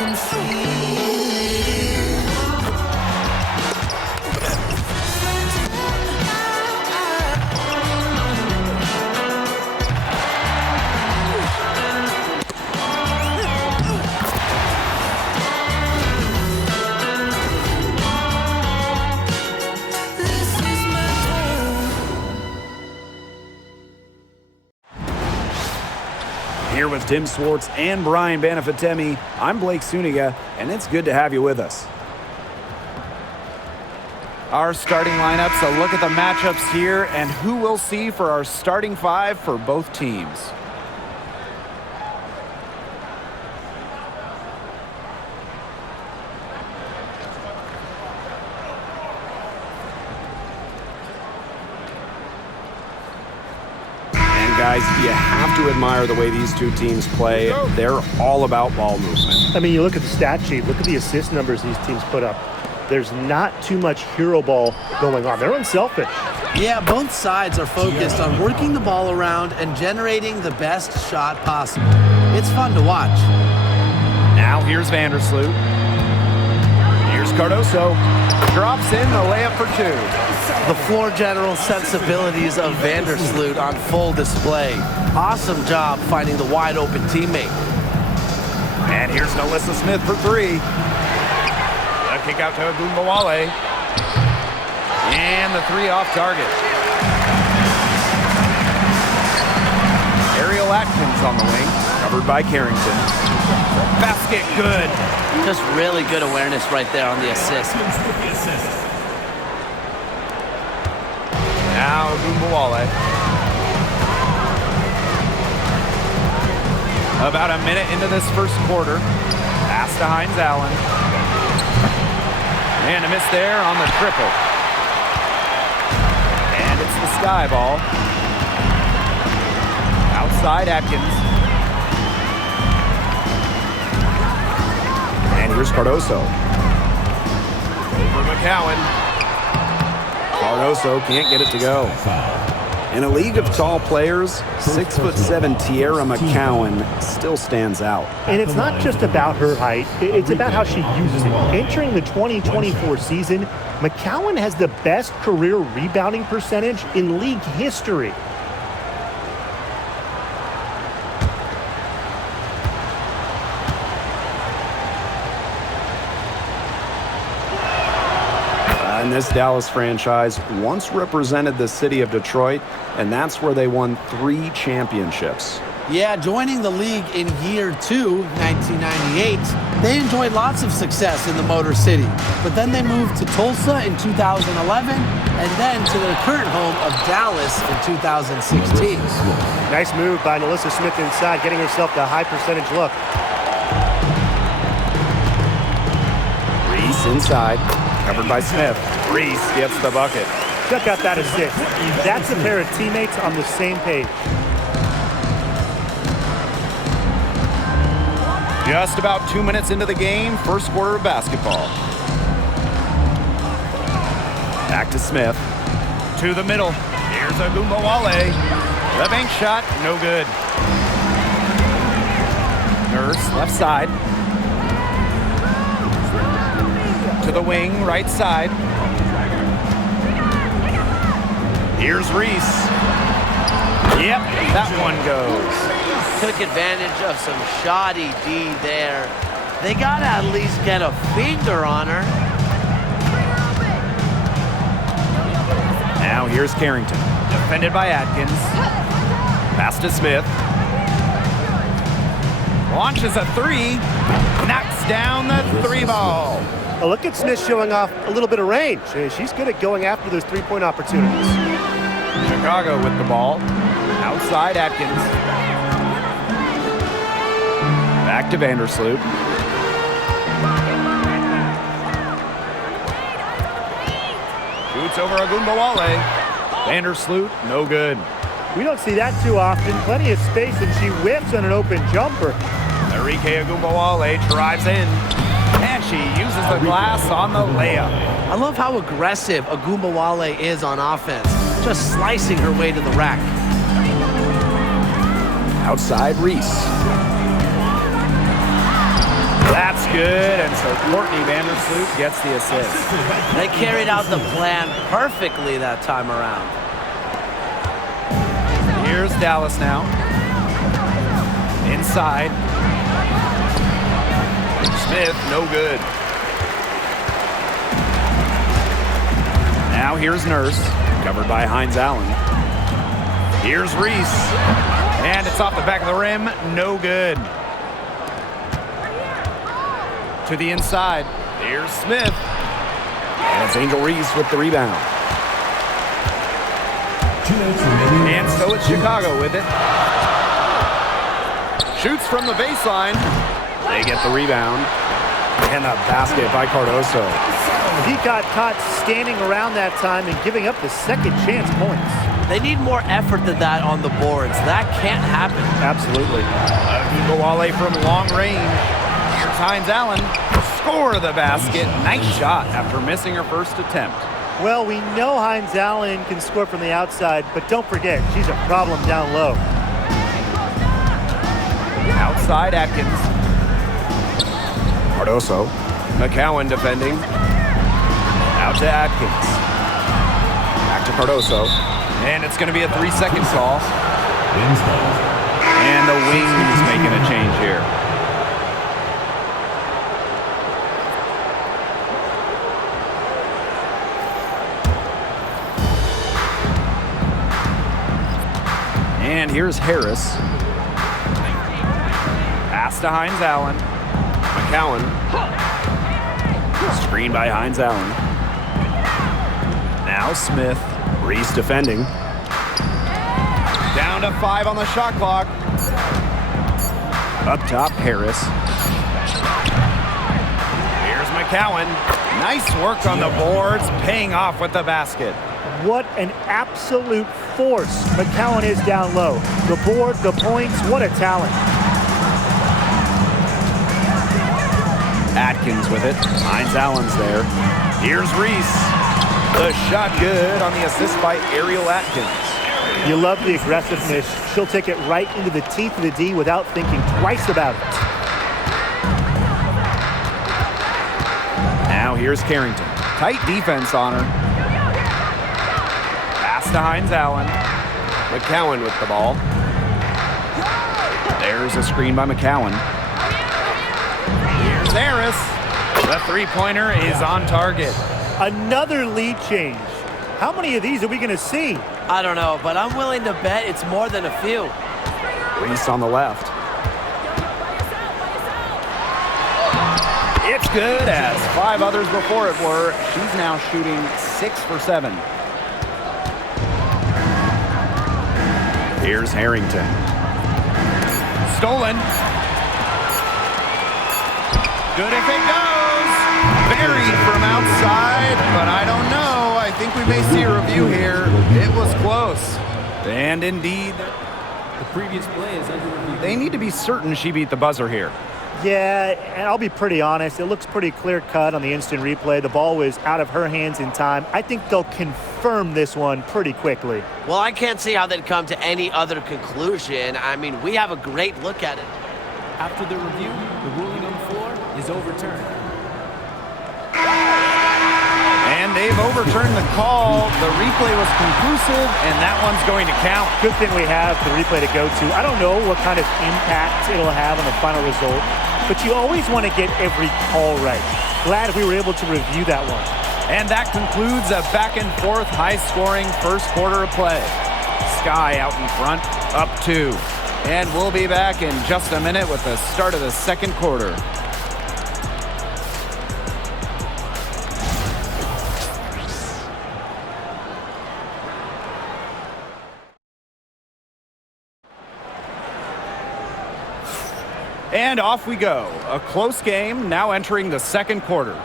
can feel. Here with Tim Swartz and Brian Banafitemi, I'm Blake Suniga, and it's good to have you with us. Our starting lineups, a look at the matchups here, and who we'll see for our starting five for both teams. Guys, you have to admire the way these two teams play. They're all about ball movement. I mean, you look at the stat sheet, look at the assist numbers these teams put up. There's not too much hero ball going on. They're unselfish. Yeah, both sides are focused on working the ball around and generating the best shot possible. It's fun to watch. Now here's Vandersloot. Here's Cardoso. Drops in the layup for two. The floor general sensibilities of Vandersloot on full display. Awesome job finding the wide open teammate. And here's Alyssa Smith for three. A kick out to Agumbawale. And the three off target. Ariel Atkins on the wing, covered by Carrington. Basket good. Just really good awareness right there on the assist. Now Agumbawale. About a minute into this first quarter. Pass to Hines Allen. And a miss there on the triple. And it's the sky ball. Outside Atkins. And here's Cardoso. Over McCowan. Cardoso can't get it to go. In a league of tall players, 6'7" Tierra McCowan still stands out. And it's not just about her height, it's about how she uses it. Entering the 2024 season, McCowan has the best career rebounding percentage in league history. And this Dallas franchise once represented the city of Detroit, and that's where they won 3 championships. Yeah, joining the league in year 2, 1998, they enjoyed lots of success in the Motor City. But then they moved to Tulsa in 2011, and then to their current home of Dallas in 2016. Nice move by Alyssa Smith inside, getting herself the high percentage look. Reese inside, covered by Smith. Reese gets the bucket. Check out that assist. That's a pair of teammates on the same page. Just about 2 minutes into the game, first quarter of basketball. Back to Smith. To the middle. Here's Agumbawale. The bank shot, no good. Nurse, left side. To the wing, right side. Here's Reese. Yep, that one goes. Took advantage of some shoddy D there. They gotta at least get a finger on her. Now here's Carrington, defended by Atkins. Pass to Smith. Launches a three, knocks down the three ball. Well, look at Smith showing off a little bit of range. She's good at going after those three-point opportunities. Chicago with the ball. Outside Atkins. Back to Vandersloot. Shoots over Agumbawale. Vandersloot, no good. We don't see that too often. Plenty of space, and she whiffs on an open jumper. Enrique Agumbawale drives in. And she uses the glass on the layup. I love how aggressive Agumbawale is on offense, just slicing her way to the rack. Outside Reese. That's good. So Courtney Vandersloot gets the assist. They carried out the plan perfectly that time around. Here's Dallas now. Inside. Smith, no good. Now here's Nurse, covered by Hines Allen. Here's Reese, and it's off the back of the rim, no good. To the inside, here's Smith. And it's Angel Reese with the rebound. And so it's Chicago with it. Shoots from the baseline. They get the rebound. And the basket by Cardoso. He got caught standing around that time and giving up the second chance points. They need more effort than that on the boards. That can't happen. Absolutely. Iguodala from long range. Here's Hines Allen. Score the basket. Nice shot after missing her first attempt. Well, we know Hines Allen can score from the outside, but don't forget, she's a problem down low. Outside Atkins. Cardoso. McCowan defending. Out to Atkins. Back to Cardoso. And it's going to be a 3-second call. And the Wings making a change here. And here's Harris. Pass to Hines Allen. McCowan. Screen by Hines Allen. Now Smith. Reese defending. Down to 5 on the shot clock. Up top, Harris. Here's McCowan. Nice work on the boards, paying off with the basket. What an absolute force McCowan is down low. The board, the points, what a talent. Atkins with it. Hines Allen's there. Here's Reese. The shot good on the assist by Ariel Atkins. You love the aggressiveness. She'll take it right into the teeth of the D without thinking twice about it. Now here's Carrington. Tight defense on her. Pass to Hines Allen. McCowan with the ball. There's a screen by McCowan. Here's Harris. The three-pointer is on target. Another lead change. How many of these are we going to see? I don't know, but I'm willing to bet it's more than a few. Reese on the left. It's good, as 5 others before it were. She's now shooting 6 for 7. Here's Harrington. Stolen. Good if it goes. Buried from outside, but I don't know. I think we may see a review here. It was close. And indeed, The previous play is under review. they need to be certain she beat the buzzer here. Yeah, and I'll be pretty honest. It looks pretty clear-cut on the instant replay. The ball was out of her hands in time. I think they'll confirm this one pretty quickly. Well, I can't see how they'd come to any other conclusion. I mean, we have a great look at it. After the review, the ruling on the floor is overturned. And they've overturned the call. The replay was conclusive, and that one's going to count. Good thing we have the replay to go to. I don't know what kind of impact it'll have on the final result, but you always want to get every call right. Glad we were able to review that one. And that concludes a back-and-forth, high-scoring first quarter of play. Sky out in front, up 2. And we'll be back in just a minute with the start of the second quarter. And off we go. A close game now entering the second quarter.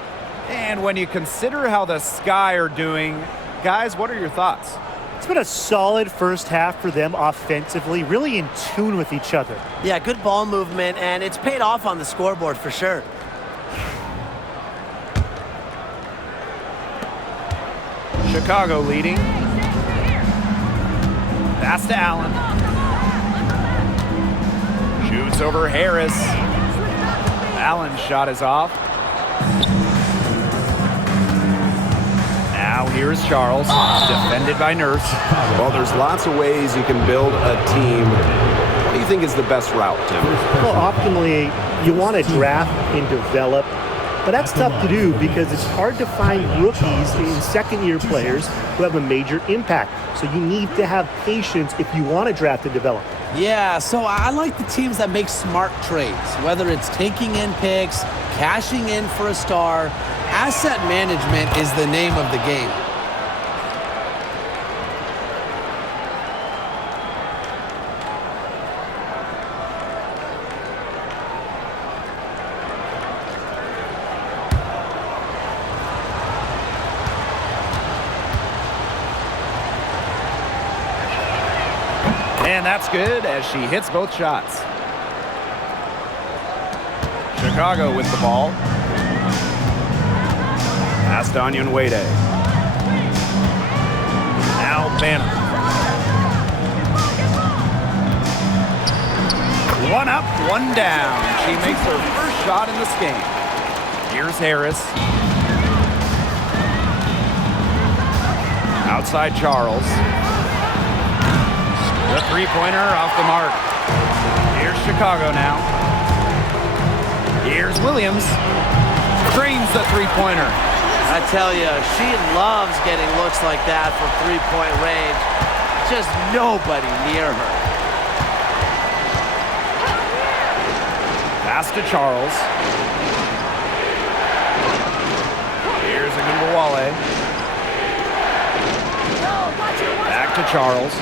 And when you consider how the Sky are doing, guys, what are your thoughts? It's been a solid first half for them offensively, really in tune with each other. Yeah, good ball movement, and it's paid off on the scoreboard for sure. Chicago leading. Pass to Allen. Shoots over Harris. Allen's shot is off. Now here's Charles, defended by Nurse. Well, there's lots of ways you can build a team. What do you think is the best route, Tim? Well, optimally, you want to draft and develop, but that's tough to do because it's hard to find rookies and second-year players who have a major impact. So you need to have patience if you want to draft and develop. Yeah, so I like the teams that make smart trades, whether it's taking in picks, cashing in for a star. Asset management is the name of the game. And that's good as she hits both shots. Chicago with the ball. Pass to Onyenwere. Now Banner. One up, one down. She makes her first shot in this game. Here's Harris. Outside Charles. The three-pointer off the mark. Here's Chicago now. Here's Williams. Drains the three-pointer. I tell you, she loves getting looks like that from three-point range. Just nobody near her. Pass to Charles. Here's Ogunbowale. Back to Charles.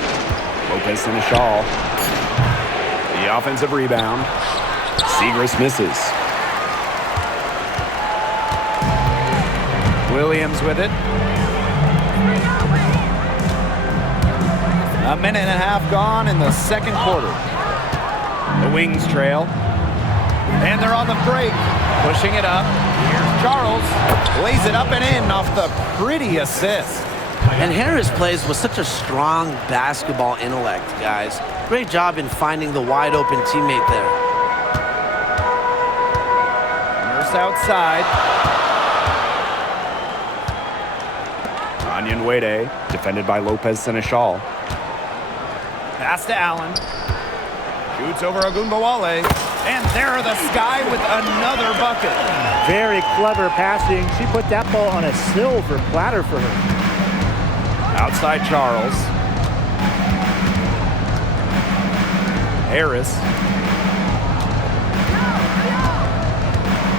Lopez Seneschal. The offensive rebound. Segrist misses. Williams with it. A minute and a half gone in the second quarter. The Wings trail. And they're on the break. Pushing it up. Here's Charles. Lays it up and in off the pretty assist. And Harris plays with such a strong basketball intellect, guys. Great job in finding the wide open teammate there. Nurse outside. Onyenwere, defended by Lopez Seneschal. Pass to Allen. Shoots over Ogunbowale. And there the Sky with another bucket. Very clever passing. She put that ball on a silver platter for her. Outside Charles. Harris.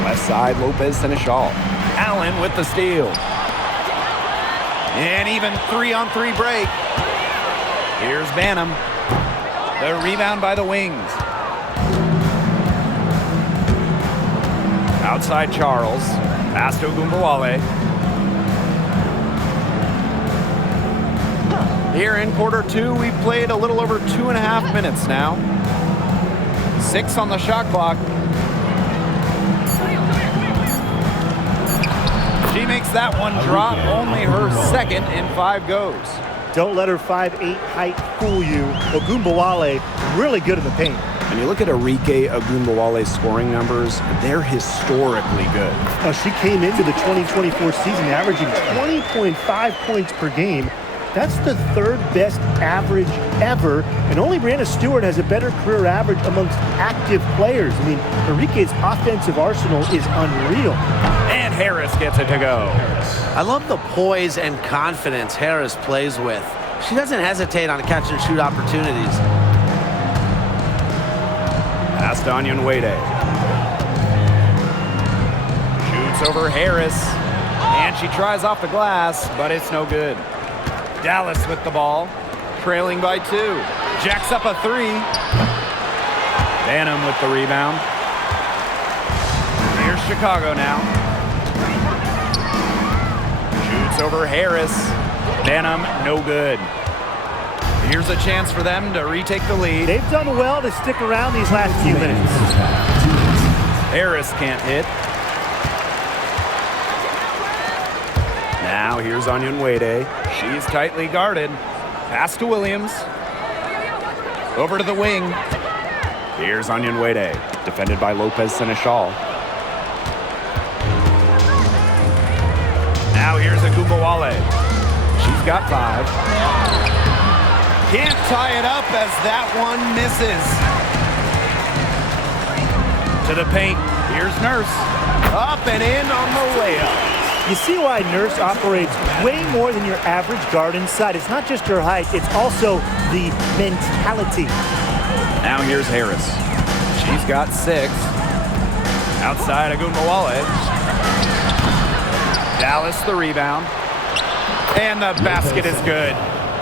Left side Lopez Seneschal. Allen with the steal. And even 3-on-3 break. Here's Banham. The rebound by the Wings. Outside Charles. Pass to Ogunbowale. Here in quarter two, we've played a little over 2.5 minutes now. 6 on the shot clock. She makes that one drop, only her second in 5 goes. Don't let her 5'8" height fool you. Ogunbowale, really good in the paint. And you look at Arike Ogunbowale's scoring numbers, they're historically good. She came into the 2024 season averaging 20.5 points per game. That's the 3rd best average ever, and only Brianna Stewart has a better career average amongst active players. I mean, Arike's offensive arsenal is unreal. And Harris gets it to go. I love the poise and confidence Harris plays with. She doesn't hesitate on catch and shoot opportunities. Pass to Onyenwere. Shoots over Harris. And she tries off the glass, but it's no good. Dallas with the ball, trailing by 2. Jacks up a 3. Banham with the rebound. Here's Chicago now. Shoots over Harris. Banham, no good. Here's a chance for them to retake the lead. They've done well to stick around these last few minutes. Harris can't hit. Now here's Onyenwere. She's tightly guarded. Pass to Williams. Over to the wing. Here's Onyenwere, defended by Lopez Seneschal. Now here's Agumbawale. She's got 5. Can't tie it up as that one misses. To the paint. Here's Nurse. Up and in on the layup. You see why Nurse operates way more than your average guard inside. It's not just her height, it's also the mentality. Now here's Harris. She's got 6. Outside Agumbawale. Dallas the rebound. And the basket is good.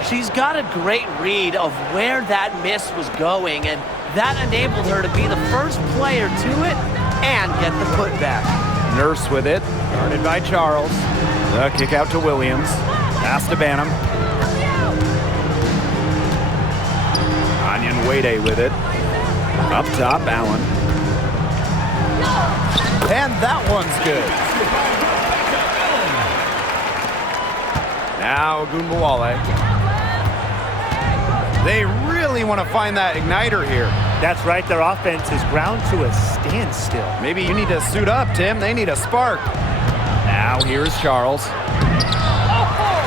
She's got a great read of where that miss was going, and that enabled her to be the first player to it and get the putback. Nurse with it, guarded by Charles. The kick out to Williams. Pass to Banham. Anyan Wade with it. Up top, Allen. And that one's good. Now Agumbawale. They really want to find that igniter here. That's right, their offense is ground to a standstill. Maybe you need to suit up, Tim. They need a spark. Now here's Charles.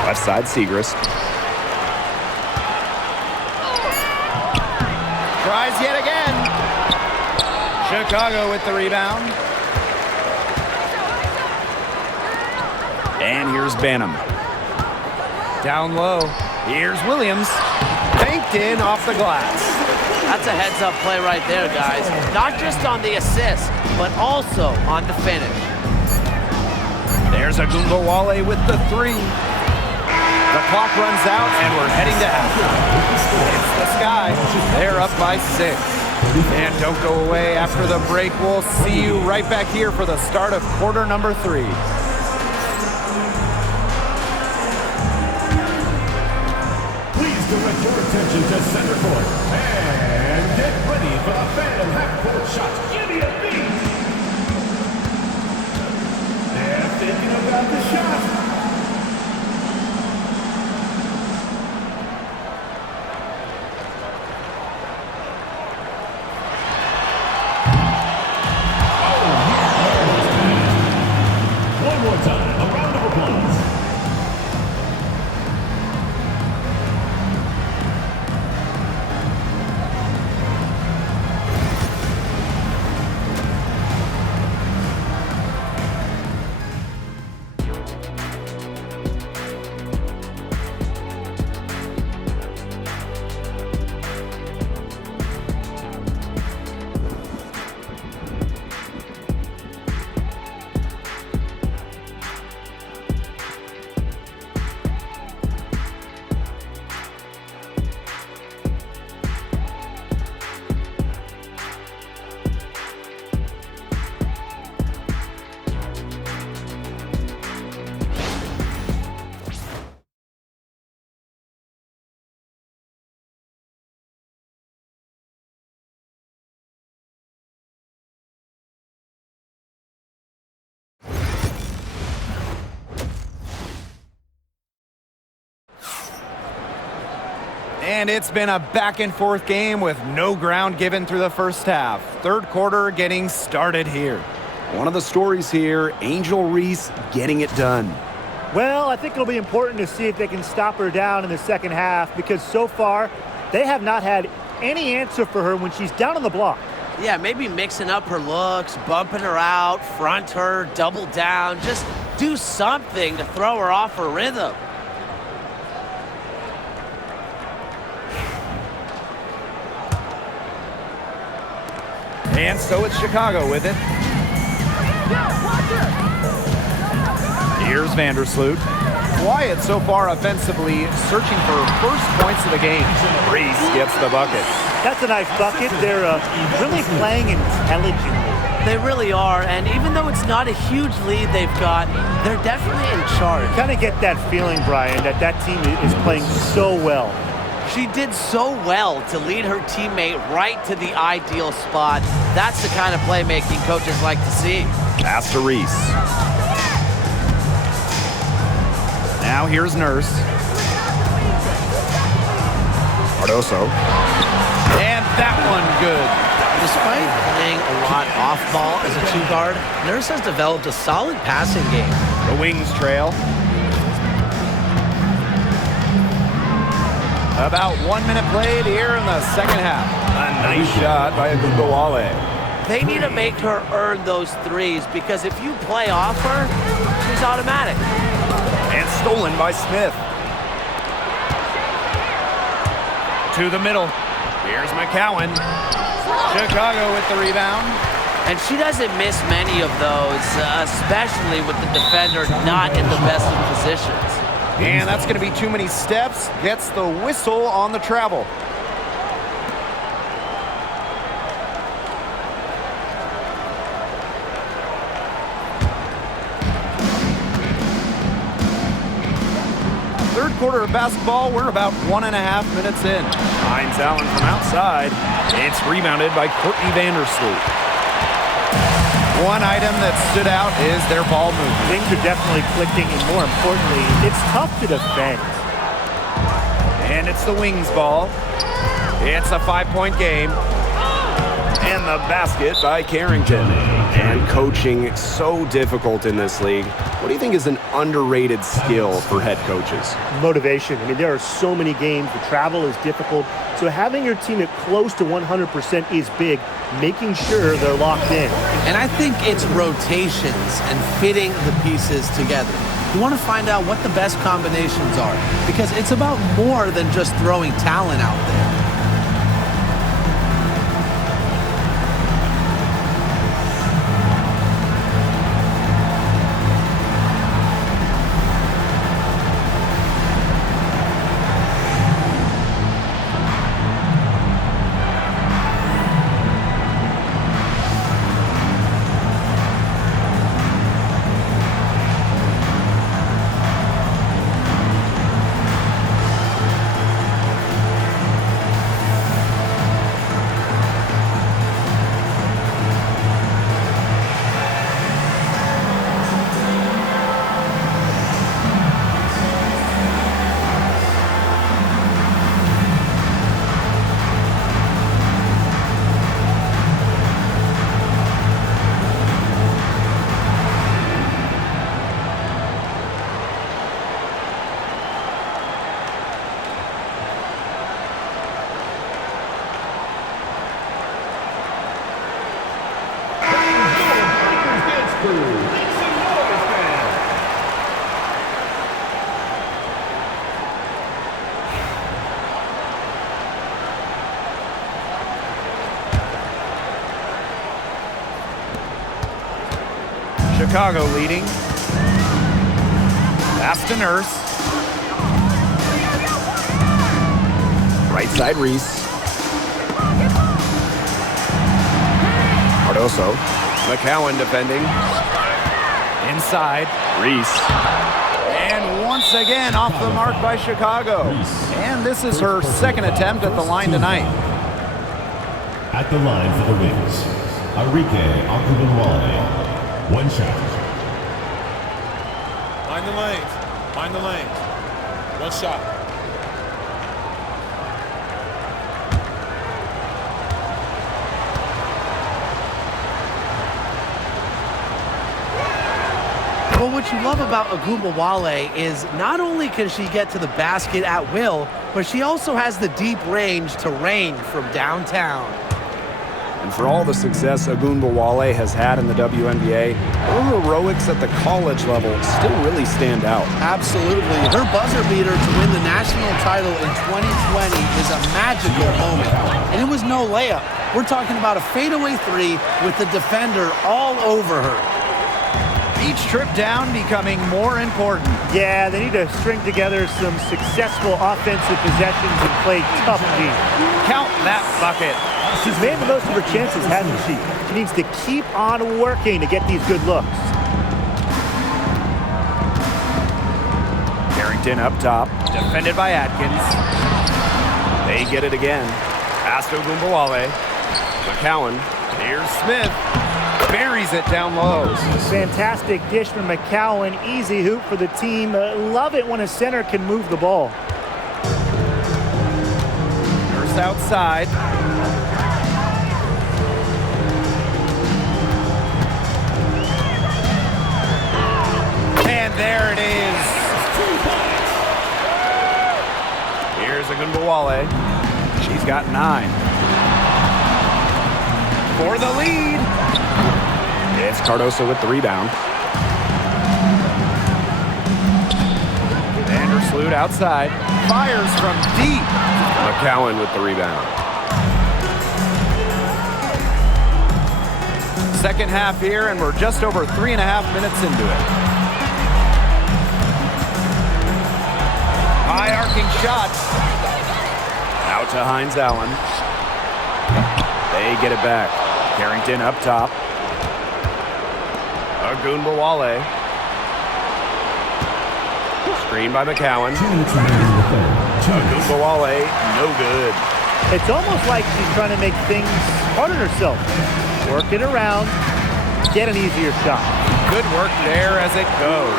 Left side, Segrist. Tries yet again. Chicago with the rebound. And here's Banham. Down low. Here's Williams. Banked in off the glass. That's a heads-up play right there, guys. Not just on the assist, but also on the finish. There's Agumbawale with the 3. The clock runs out, and we're heading to halftime. It's the Sky. They're up by 6. And don't go away after the break. We'll see you right back here for the start of quarter number 3. Direct your attention to center court and get ready for the Phantom half-court shot. Give me a beat. They're thinking about the shot. One more time, a round of applause. And it's been a back-and-forth game with no ground given through the first half. Third quarter getting started here. One of the stories here, Angel Reese getting it done. Well, I think it'll be important to see if they can stop her down in the second half, because so far they have not had any answer for her when she's down on the block. Yeah, maybe mixing up her looks, bumping her out, front her, double down. Just do something to throw her off her rhythm. And so it's Chicago with it. Here's Vandersloot. Quiet so far offensively, searching for first points of the game. Reese gets the bucket. That's a nice bucket. They're really playing intelligently. They really are, and even though it's not a huge lead they've got, they're definitely in charge. Kind of get that feeling, Brian, that that team is playing so well. She did so well to lead her teammate right to the ideal spot. That's the kind of playmaking coaches like to see. Pass to Reese. Now here's Nurse. Cardoso. And that one good. Despite playing a lot off ball as a 2 guard, Nurse has developed a solid passing game. The Wings trail. About 1 minute played here in the second half. A nice shot by Agumbawale. They need to make her earn those threes because if you play off her, she's automatic. And stolen by Smith. To the middle. Here's McCowan. Chicago with the rebound. And she doesn't miss many of those, especially with the defender not in the best of positions. And that's going to be too many steps. Gets the whistle on the travel. Third quarter of basketball, we're about 1.5 minutes in. Finds Allen from outside. It's rebounded by Courtney Vandersloot. One item that stood out is their ball movement. Things are definitely clicking, and more importantly, it's tough to defend. And it's the Wings ball. It's a 5-point game. And the basket by Carrington. And coaching so difficult in this league. What do you think is an underrated skill for head coaches? Motivation. I mean, there are so many games. The travel is difficult. So having your team at close to 100% is big, making sure they're locked in. And I think it's rotations and fitting the pieces together. You want to find out what the best combinations are because it's about more than just throwing talent out there. Chicago leading. Pass to Nurse. Right side, Reese. Cardoso. McCowan defending. Inside. Reese. And once again off the mark by Chicago. And this is her second attempt at the line tonight. At the line for the Wings, Arike Agumbawale. One shot. Find the lanes. Find the lanes. One shot. Well, what you love about Agumbawale is not only can she get to the basket at will, but she also has the deep range to rain from downtown. And for all the success Agumbawale has had in the WNBA, her heroics at the college level still really stand out. Absolutely. Her buzzer beater to win the national title in 2020 is a magical moment. And it was no layup. We're talking about a fadeaway three with the defender all over her. Each trip down becoming more important. Yeah, they need to string together some successful offensive possessions and play tough D. Count that bucket. She's made the most of her chances, hasn't she? She needs to keep on working to get these good looks. Carrington up top, defended by Atkins. They get it again. Pass to Agumbawale. McCowan. Here's Smith. Buries it down low. Fantastic dish from McCowan. Easy hoop for the team. Love it when a center can move the ball. Nurse outside. And there it is. Here's Agumbawale. Ogunbowale. She's got 9. For the lead. It's Cardoso with the rebound. Vandersloot outside. Fires from deep. McCowan with the rebound. Second half here, and we're just over 3.5 minutes into it. High arcing shot. Out to Hines Allen. They get it back. Carrington up top. Ogunbowale. Screen by McCowan. Ogunbowale, no good. It's almost like she's trying to make things hard on herself. Work it around, get an easier shot. Good work there as it goes.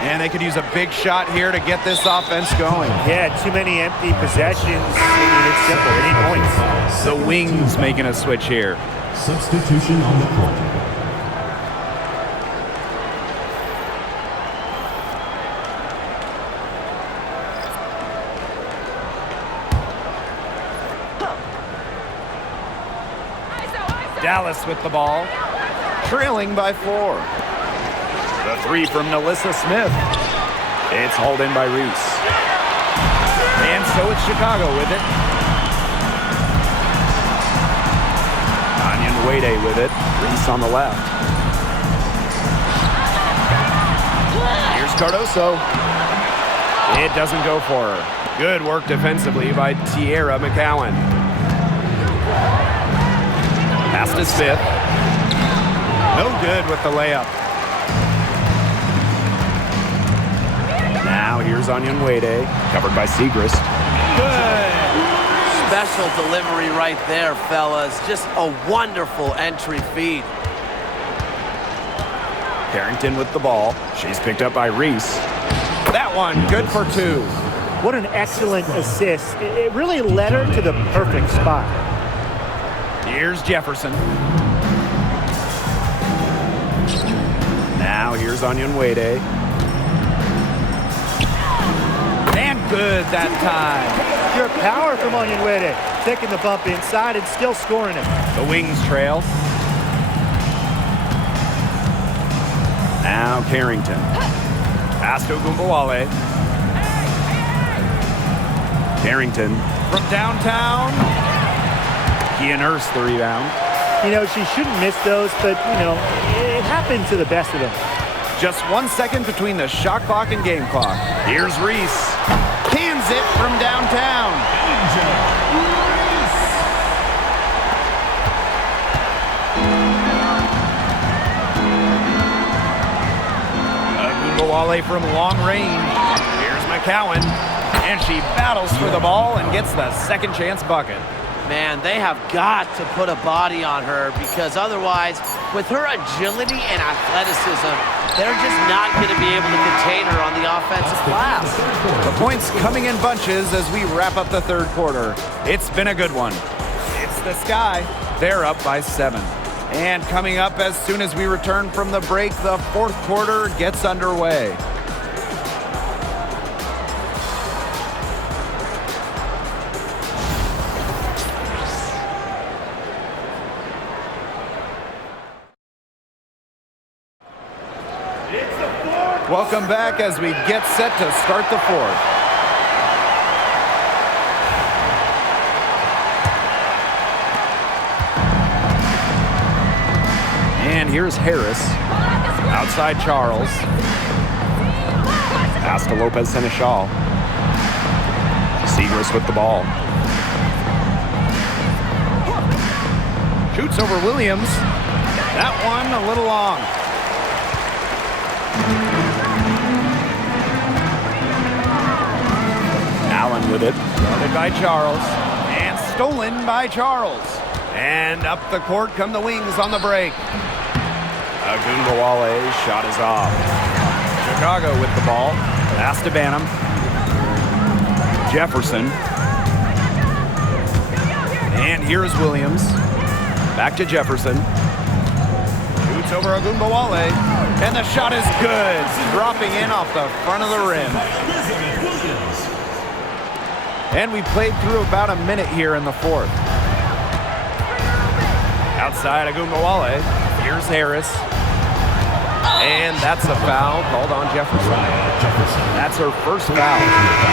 And they could use a big shot here to get this offense going. Yeah, too many empty possessions. I mean, it's simple. They need points. The Wings making a switch here. Substitution on the court. Dallas with the ball, trailing by 4. The 3 from Nalissa Smith. It's hauled in by Reese. And so it's Chicago with it. Onion Wade with it. Reese on the left. Here's Cardoso. It doesn't go for her. Good work defensively by Tierra McCowan. Pass to Smith. No good with the layup. Now here's Onion Wade, covered by Segrist. Good. Special delivery right there, fellas. Just a wonderful entry feed. Carrington with the ball. She's picked up by Reese. That one, good for 2. What an excellent assist. It really led her to the perfect spot. Here's Jefferson. Now here's Onion Wade. And good that time. Pure power from Onion Wade. Taking the bump inside and still scoring it. The Wings trail. Now Carrington. Pass to Ogunbowale. Carrington. From downtown. He and Hurst the rebound. You know, she shouldn't miss those, but, you know, it happens to the best of them. Just 1 second between the shot clock and game clock. Here's Reese. Cans it from downtown. Ogunbowale from long range. Here's McCowan. And she battles for the ball and gets the second chance bucket. Man, they have got to put a body on her because otherwise, with her agility and athleticism, they're just not going to be able to contain her on the offensive glass. The points coming in bunches as we wrap up the third quarter. It's been a good one. It's the Sky. They're up by 7. And coming up as soon as we return from the break, the fourth quarter gets underway. Welcome back as we get set to start the fourth. And here's Harris. Outside Charles. Pass to Lopez Seneschal. Segrist with the ball. Shoots over Williams. That one a little long. Allen with it. Guarded by Charles. And stolen by Charles. And up the court come the Wings on the break. Ogunbowale shot is off. Chicago with the ball. Pass to Banham. Jefferson. And here's Williams. Back to Jefferson. Shoots over Ogunbowale. And the shot is good, dropping in off the front of the rim. And we played through about a minute here in the fourth. Outside Agumbawale. Here's Harris. And that's a foul called on Jefferson. That's her first foul.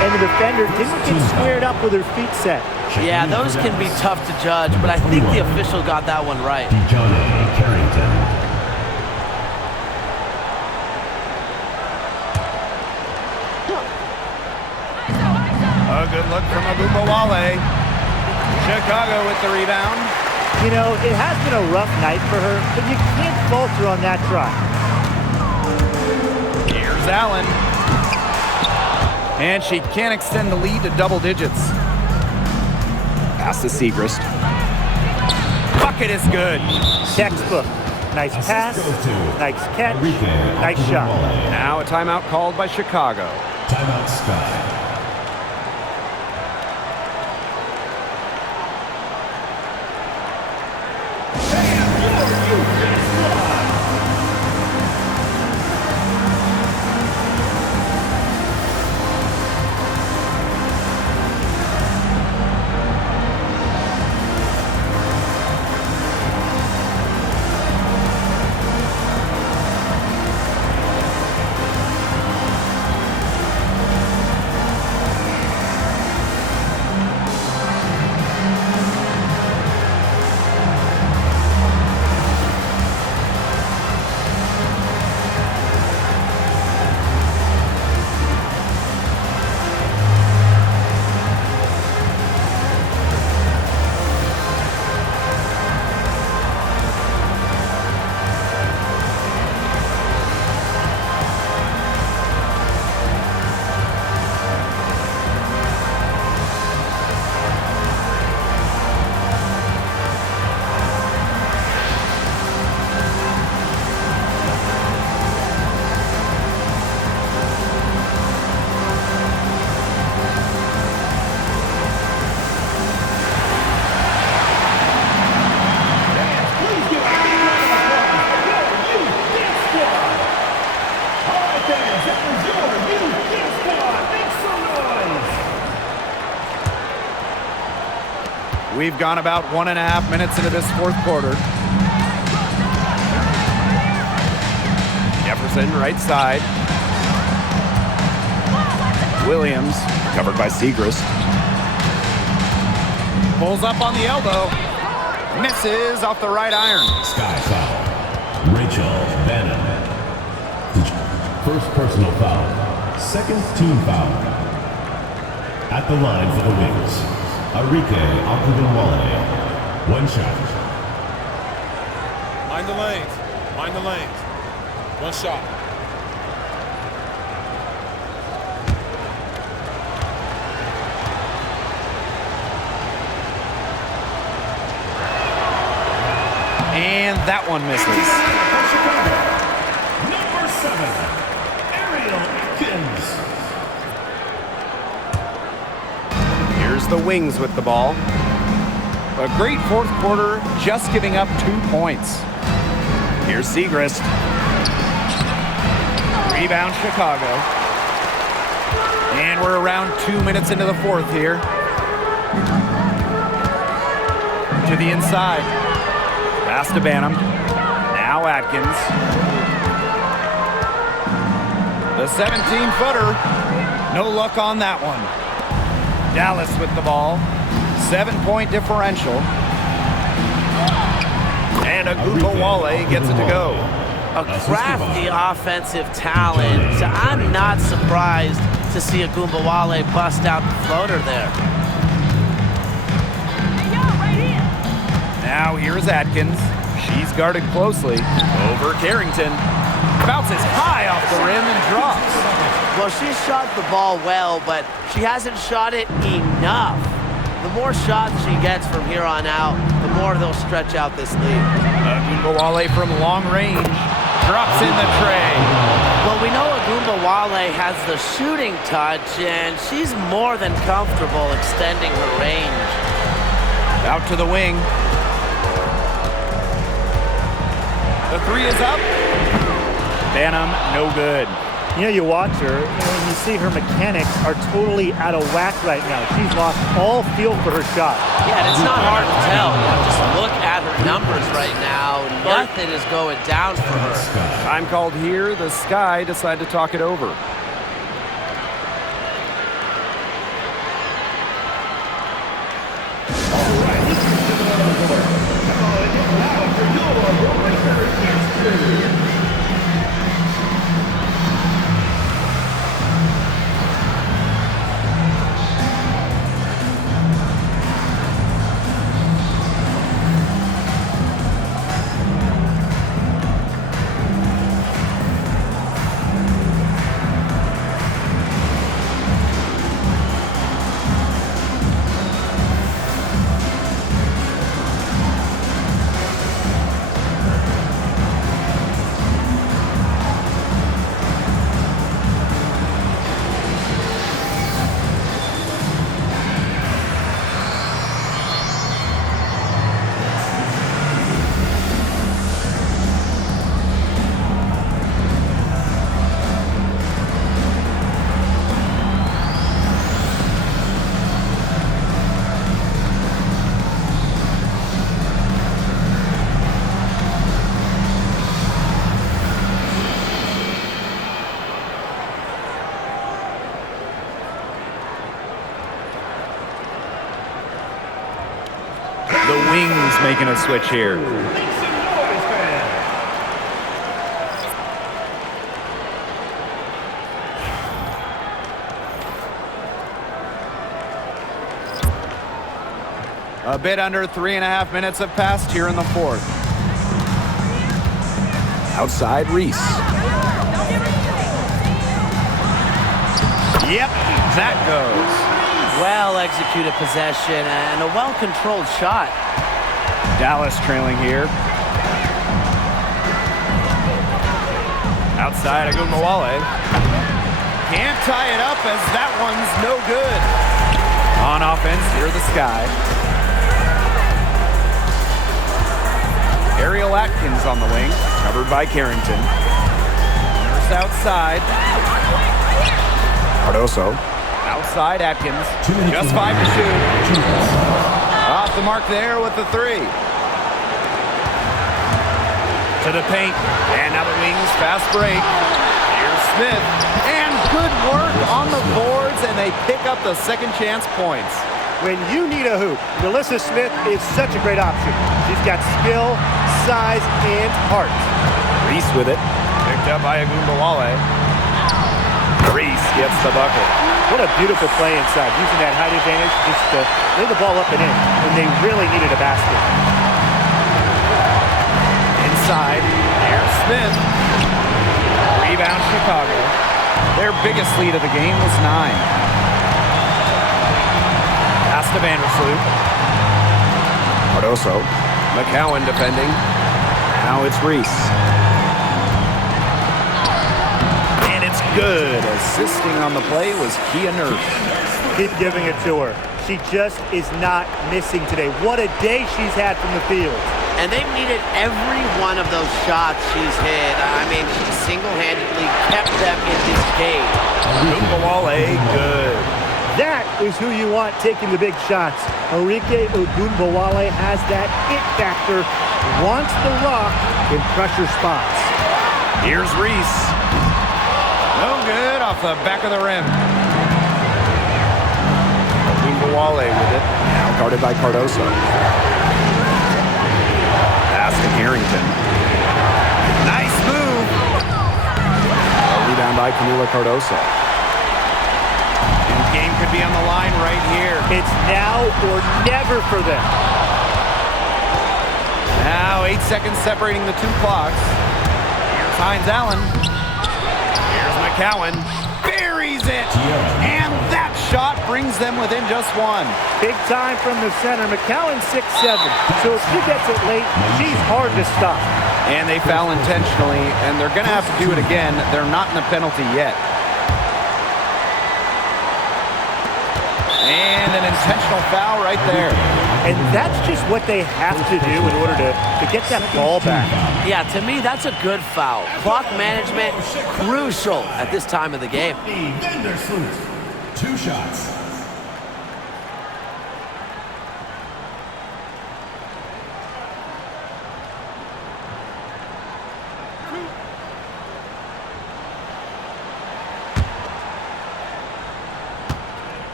And the defender didn't get squared up with her feet set. Yeah, those can be tough to judge, but I think the official got that one right. A good look from Agumbawale. Chicago with the rebound. You know, it has been a rough night for her, but you can't falter on that try. Here's Allen. And she can't extend the lead to double digits. Pass to Segrist. Bucket is good. Textbook. Nice pass, nice catch, nice shot. Now a timeout called by Chicago. Timeout Sky. We've gone about 1.5 minutes into this fourth quarter. Jefferson, right side. Williams, Covered by Segrist. pulls up on the elbow. Misses off the right iron. Sky foul. Rachel Bannon. First personal foul. Second team foul. At the line for the Wings, Arike Agumbawale. One shot. Mind the lanes. Mind the lanes. One shot. And that one misses. Number 7, Ariel Atkins. Here's the Wings with the ball. A great fourth quarter, just giving up 2 points. Here's Segrist. Rebound Chicago. And we're around 2 minutes into the fourth here. To the inside. Pass to Banham. Now Atkins. The 17-footer. No luck on that one. Dallas with the ball. 7-point differential. And Agumbawale gets it to go. A crafty offensive talent. So I'm not surprised to see Agumbawale bust out the floater there. Now here's Atkins. She's guarded closely. Over Carrington. Bounces high off the rim and drops. Well, she shot the ball well, but she hasn't shot it enough. The more shots she gets from here on out, the more they'll stretch out this lead. Agumbawale from long range. Drops in the tray. Well, we know Agumbawale has the shooting touch, and she's more than comfortable extending her range. Out to the wing. The three is up. Bantam, no good. You know, you watch her, and you see her mechanics are totally out of whack right now. She's lost all feel for her shot. Yeah, and it's not hard to tell. Just look at her numbers right now. Nothing is going down for her. Time called here. The Sky decide to talk it over. The Wings making a switch here. A bit under 3.5 minutes have passed here in the fourth. Outside Reese. Yep, that goes. Well-executed possession and a well-controlled shot. Dallas trailing here. Outside Agunmawale. Can't tie it up as that one's no good. On offense, here the Sky. Ariel Atkins on the wing, covered by Carrington. First outside. Cardoso. Outside Atkins. Just 5 to shoot. Off the mark there with the 3. To the paint. And now the Wings fast break. Here's Smith. And good work on the boards, and they pick up the second chance points. When you need a hoop, Melissa Smith is such a great option. She's got skill, size, and heart. Reese with it. Picked up by Agunbawale. Reese gets the bucket. What a beautiful play inside, using that height advantage just to lay the ball up and in when they really needed a basket. Inside, here's Smith. Rebound Chicago. Their biggest lead of the game was 9. Pass to Vandersloot. Cardoso. McCowan defending. Now it's Reese. And it's good. Assisting on the play was Kia Nurse. Keep giving it to her. She just is not missing today. What a day she's had from the field. And they've needed every one of those shots she's hit. I mean, she single-handedly kept them in this game. Agunbawale, good. That is who you want taking the big shots. Enrique Agunbawale has that it factor, wants the rock in pressure spots. Here's Reese. No good off the back of the rim. Agunbawale with it. Now guarded by Cardoso. Pass to Harrington. Nice move. A rebound by Camila Cardoso. And the game could be on the line right here. It's now or never for them. Now 8 seconds separating the two clocks. Here's Hines Allen. Here's McCowan. Buries it. And that shot brings them within just 1. Big time from the center. McCowan 6'7", so if she gets it late, she's hard to stop. And they foul intentionally, and they're going to have to do it again. They're not in the penalty yet. And an intentional foul right there. And that's just what they have to do in order to get that ball back. Yeah, to me, that's a good foul. Clock management, crucial at this time of the game. Two shots.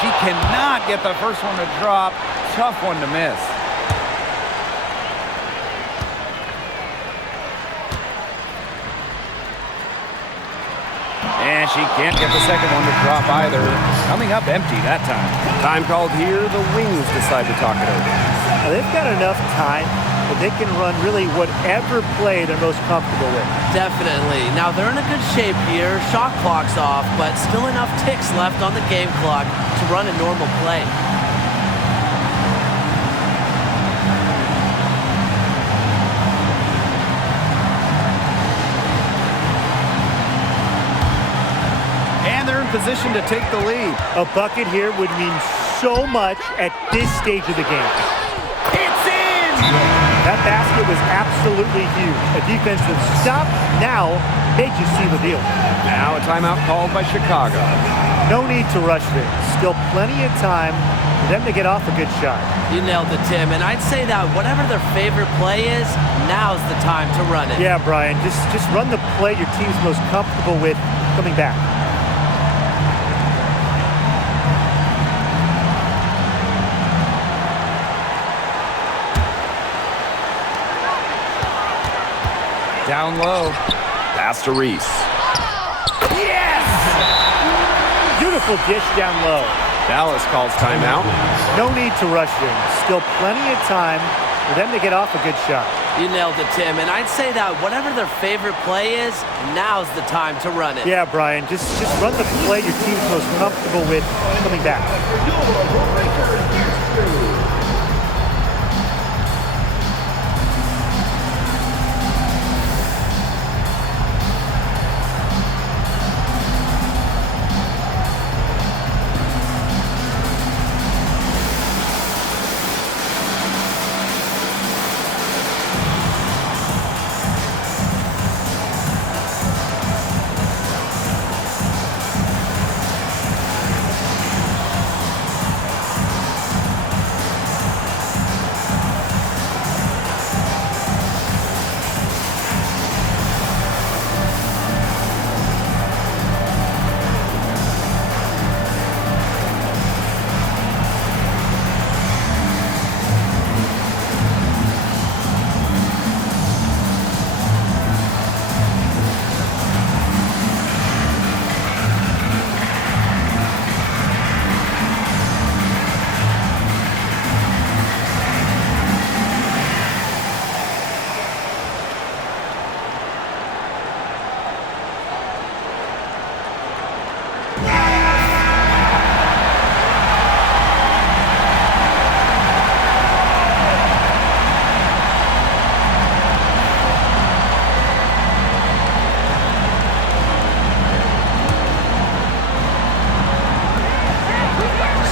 She cannot get the first one to drop. Tough one to miss. And she can't get the second one to drop either. Coming up empty that time. Time called here. The Wings decide to talk it over. Now, they've got enough time that they can run really whatever play they're most comfortable with. Definitely. Now, they're in a good shape here. Shot clock's off, but still enough ticks left on the game clock to run a normal play. And they're in position to take the lead. A bucket here would mean so much at this stage of the game. It's in! That basket was absolutely huge. A defensive stop now made you seal the deal. Now a timeout called by Chicago. No need to rush things. Still plenty of time for them to get off a good shot. You nailed it, Tim. And I'd say that whatever their favorite play is, now's the time to run it. Yeah, Brian, just run the play your team's most comfortable with coming back. Down low. Pass to Reese. Yes! Beautiful dish down low. Dallas calls timeout. No need to rush things. Still plenty of time for them to get off a good shot. You nailed it, Tim. And I'd say that whatever their favorite play is, now's the time to run it. Yeah, Brian, just run the play your team's most comfortable with coming back.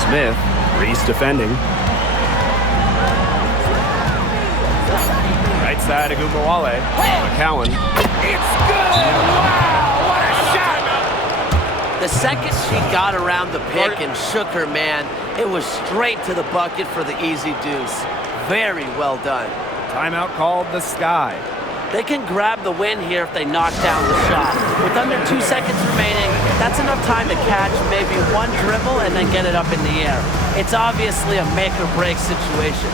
Smith. Reese defending. Right side of Gumbawale. McCowan. It's good! Wow, what a shot! The second she got around the pick and shook her man, it was straight to the bucket for the easy deuce. Very well done. Timeout called the Sky. They can grab the win here if they knock down the shot. With under 2 seconds remaining, that's enough time to catch maybe one dribble and then get it up in the air. It's obviously a make-or-break situation.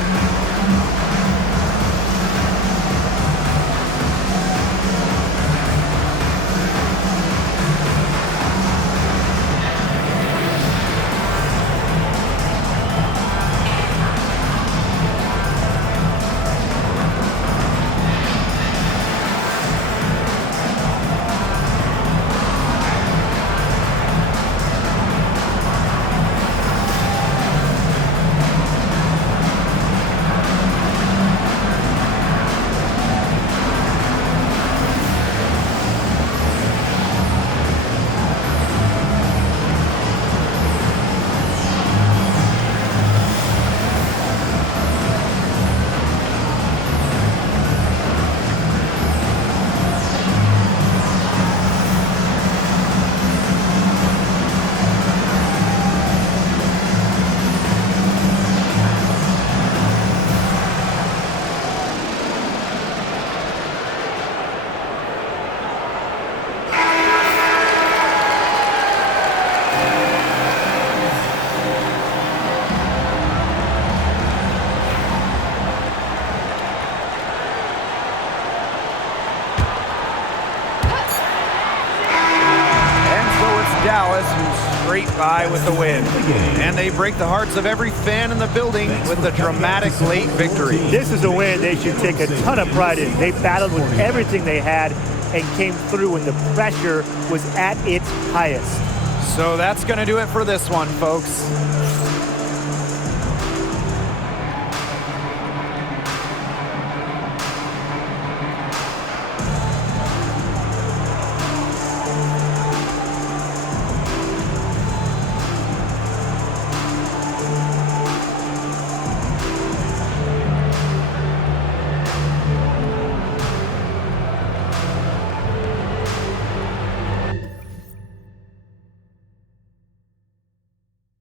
scrape by with the win. And they break the hearts of every fan in the building with a dramatic late victory. This is a win they should take a ton of pride in. They battled with everything they had and came through when the pressure was at its highest. So that's going to do it for this one, folks.